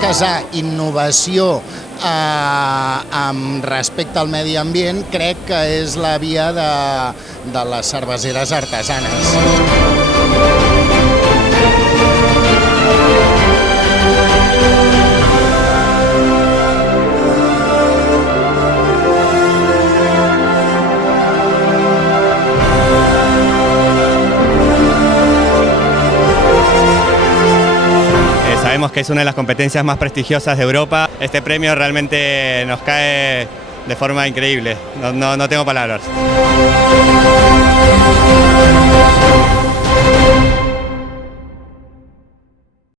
casar innovació amb respecte al medi ambient, crec que és la via de les cerveseres artesanes. Sabemos que es una de las competencias más prestigiosas de Europa. Este premio realmente nos cae de forma increíble. No tengo palabras.